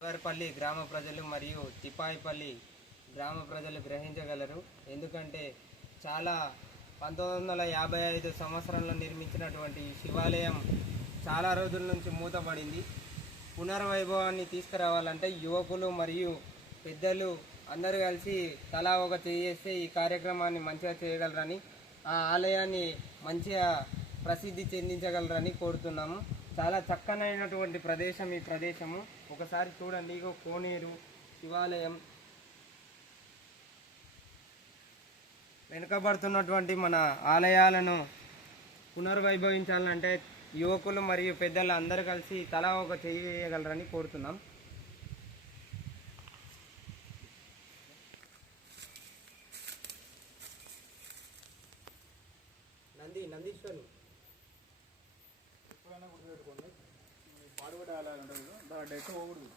శివారిపల్లి గ్రామ ప్రజలు మరియు తిపాయిపల్లి గ్రామ ప్రజలు గ్రహించగలరు. ఎందుకంటే చాలా 1955 సంవత్సరంలో నిర్మించినటువంటి శివాలయం చాలా రోజుల నుంచి మూతపడింది. పునర్వైభవాన్ని తీసుకురావాలంటే యువకులు మరియు పెద్దలు అందరూ కలిసి తలా ఒక చేస్తే ఈ కార్యక్రమాన్ని మంచిగా చేయగలరని, ఆ ఆలయాన్ని మంచిగా ప్రసిద్ధి చెందించగలరని కోరుతున్నాము. చాలా చక్కనైనటువంటి ప్రదేశం ఈ ప్రదేశము. ఒకసారి చూడండి, ఇగో కోనేరు, శివాలయం, వెనుకబడుతున్నటువంటి మన ఆలయాలను పునర్వైభవించాలంటే యువకులు మరియు పెద్దలు అందరూ కలిసి తలా ఒక చేయగలరని కోరుతున్నాం. నందీశ్వరుని ఎప్పుడైనా గుర్తుపెట్టుకోండి, పాడుబడి ఆలయాలు ఉంటుంది, దాంట్లో పోకూడదు.